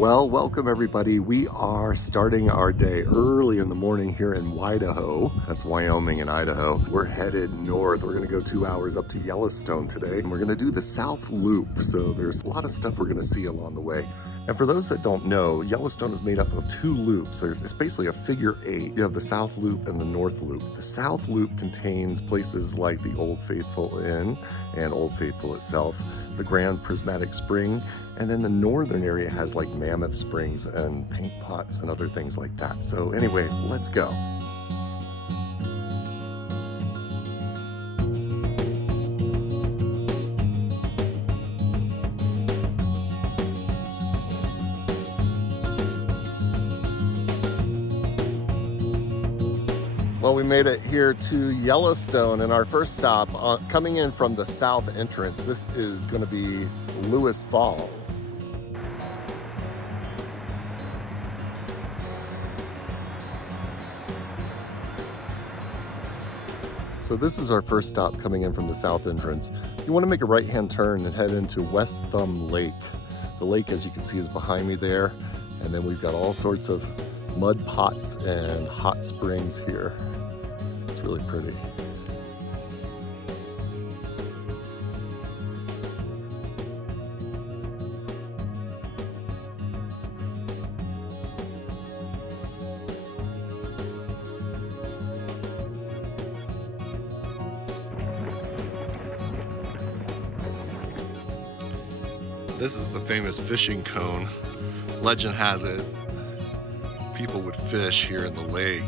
Well, welcome everybody. We are starting our day early in the morning here in Wydaho. That's Wyoming and Idaho. We're headed north. We're gonna go 2 hours up to Yellowstone today. And we're gonna do the South Loop. So there's a lot of stuff we're gonna see along the way. And for those that don't know, Yellowstone is made up of 2 loops. It's basically a figure 8. You have the South Loop and the North Loop. The South Loop contains places like the Old Faithful Inn and Old Faithful itself, the Grand Prismatic Spring, and then the northern area has like Mammoth Springs and paint pots and other things like that. So anyway, let's go. Well, we made it here to Yellowstone, and our first stop, coming in from the south entrance, this is going to be Lewis Falls. So this is our first stop coming in from the south entrance. You want to make a right-hand turn and head into West Thumb Lake. The lake, as you can see, is behind me there, and then we've got all sorts of mud pots and hot springs here. It's really pretty. This is the famous fishing cone. Legend has it, people would fish here in the lake,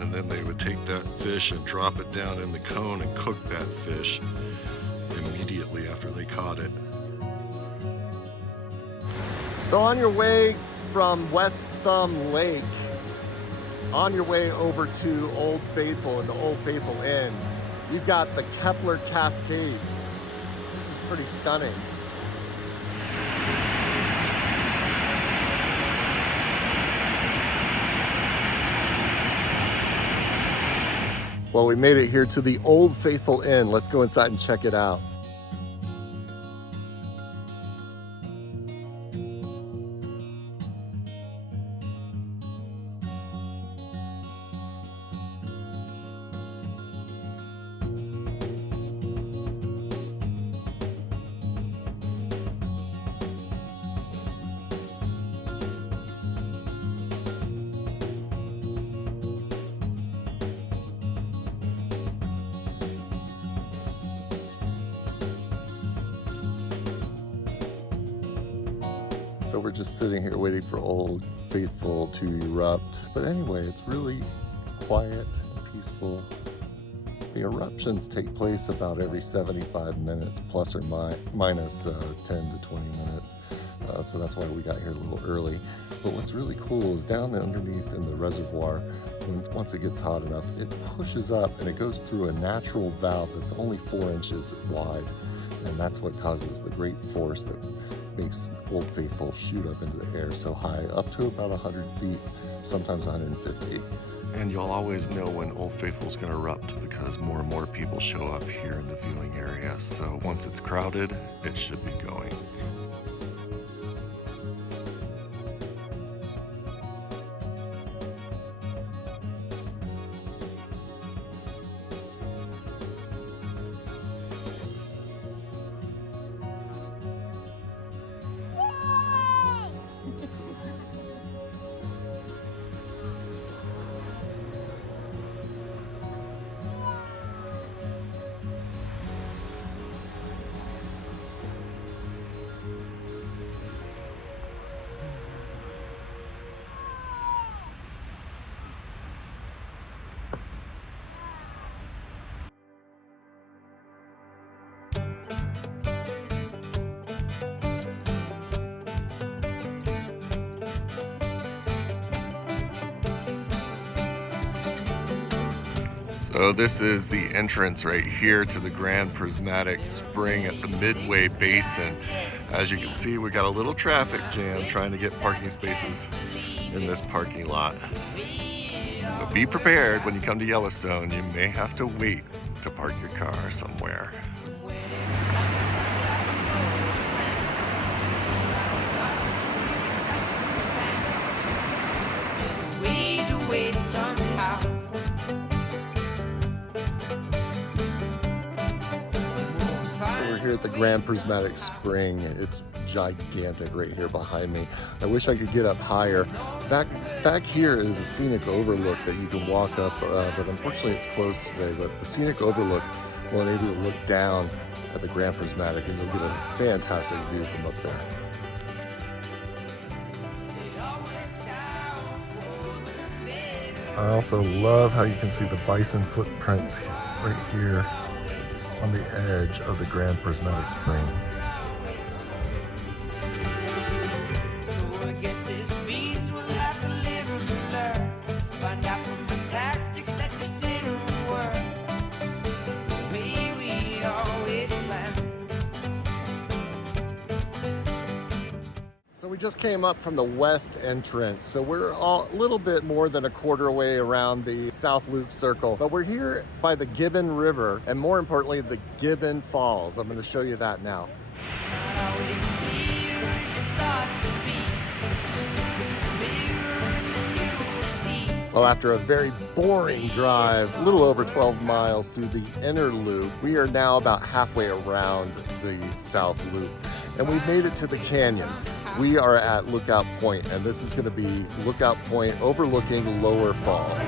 and then they would take that fish and drop it down in the cone and cook that fish immediately after they caught it. So on your way from West Thumb Lake, on your way over to Old Faithful and the Old Faithful Inn, you've got the Kepler Cascades. This is pretty stunning. Well, we made it here to the Old Faithful Inn. Let's go inside and check it out. So we're just sitting here waiting for Old Faithful to erupt. But anyway, it's really quiet and peaceful. The eruptions take place about every 75 minutes, plus or minus 10 to 20 minutes. So that's why we got here a little early. But what's really cool is down underneath in the reservoir, once it gets hot enough, it pushes up and it goes through a natural valve that's only 4 inches wide. And that's what causes the great force that makes Old Faithful shoot up into the air so high, up to about 100 feet, sometimes 150. And you'll always know when Old Faithful is going to erupt because more and more people show up here in the viewing area. So once it's crowded, it should be going. So this is the entrance right here to the Grand Prismatic Spring at the Midway Basin. As you can see, we got a little traffic jam trying to get parking spaces in this parking lot. So be prepared when you come to Yellowstone. You may have to wait to park your car somewhere. somehow. We're here at the Grand Prismatic Spring. It's gigantic right here behind me. I wish I could get up higher. Back here is a scenic overlook that you can walk up, but unfortunately it's closed today. But the scenic overlook will enable you to look down at the Grand Prismatic, and you'll get a fantastic view from up there. I also love how you can see the bison footprints right here on the edge of the Grand Prismatic Spring. So I guess this means we'll have to live and learn. Find out from the tactics that just didn't work. The way we always planned. So we just came up from the west entrance, so we're a little bit more than a quarter way around the South Loop Circle, but we're here by the Gibbon River, and more importantly, the Gibbon Falls. I'm going to show you that now. Well, after a very boring drive, a little over 12 miles through the inner loop, we are now about halfway around the South Loop, and we've made it to the canyon. We are at Lookout Point, and this is going to be Lookout Point overlooking Lower Falls.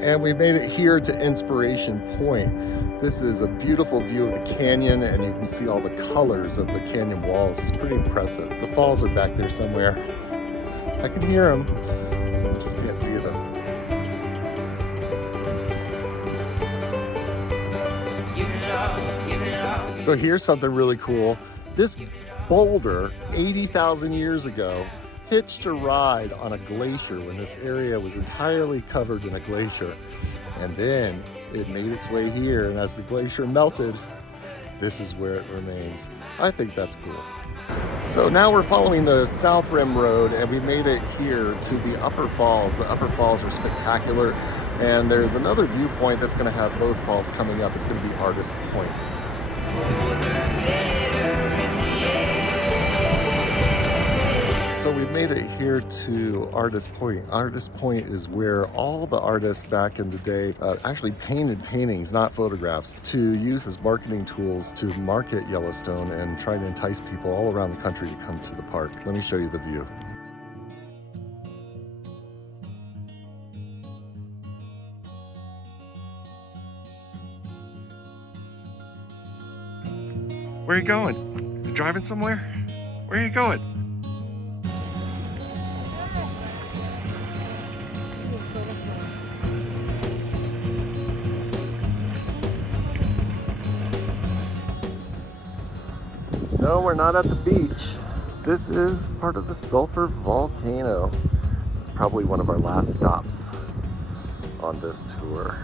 And we made it here to Inspiration Point. This is a beautiful view of the canyon, and you can see all the colors of the canyon walls. It's pretty impressive. The falls are back there somewhere. I can hear them, I just can't see them. So here's something really cool. This boulder, 80,000 years ago, hitched a ride on a glacier when this area was entirely covered in a glacier. And then it made its way here, and as the glacier melted, this is where it remains. I think that's cool. So now we're following the South Rim Road, and we made it here to the Upper Falls. The Upper Falls are spectacular, and there's another viewpoint that's going to have both falls coming up. It's going to be Artist Point. So we've made it here to Artist Point. Artist Point is where all the artists back in the day actually painted paintings, not photographs, to use as marketing tools to market Yellowstone and try to entice people all around the country to come to the park. Let me show you the view. Where are you going? You driving somewhere? Where are you going? No, we're not at the beach. This is part of the Sulphur Volcano. It's probably one of our last stops on this tour.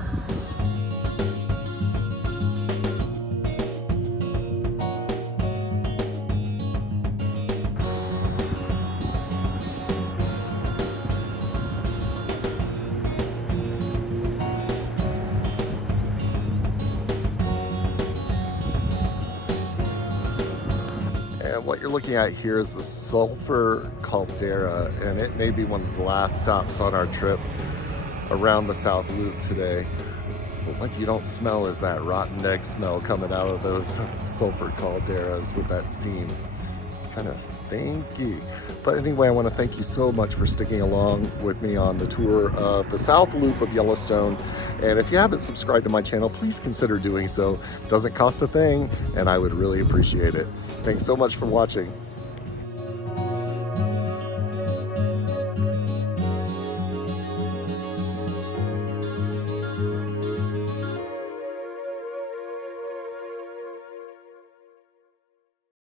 What you're looking at here is the Sulphur Caldera, and it may be one of the last stops on our trip around the South Loop today. But what you don't smell is that rotten egg smell coming out of those sulfur calderas with that steam. It's kind of stinky. But anyway, I want to thank you so much for sticking along with me on the tour of the South Loop of Yellowstone. And if you haven't subscribed to my channel, please consider doing so. It doesn't cost a thing, and I would really appreciate it. Thanks so much for watching.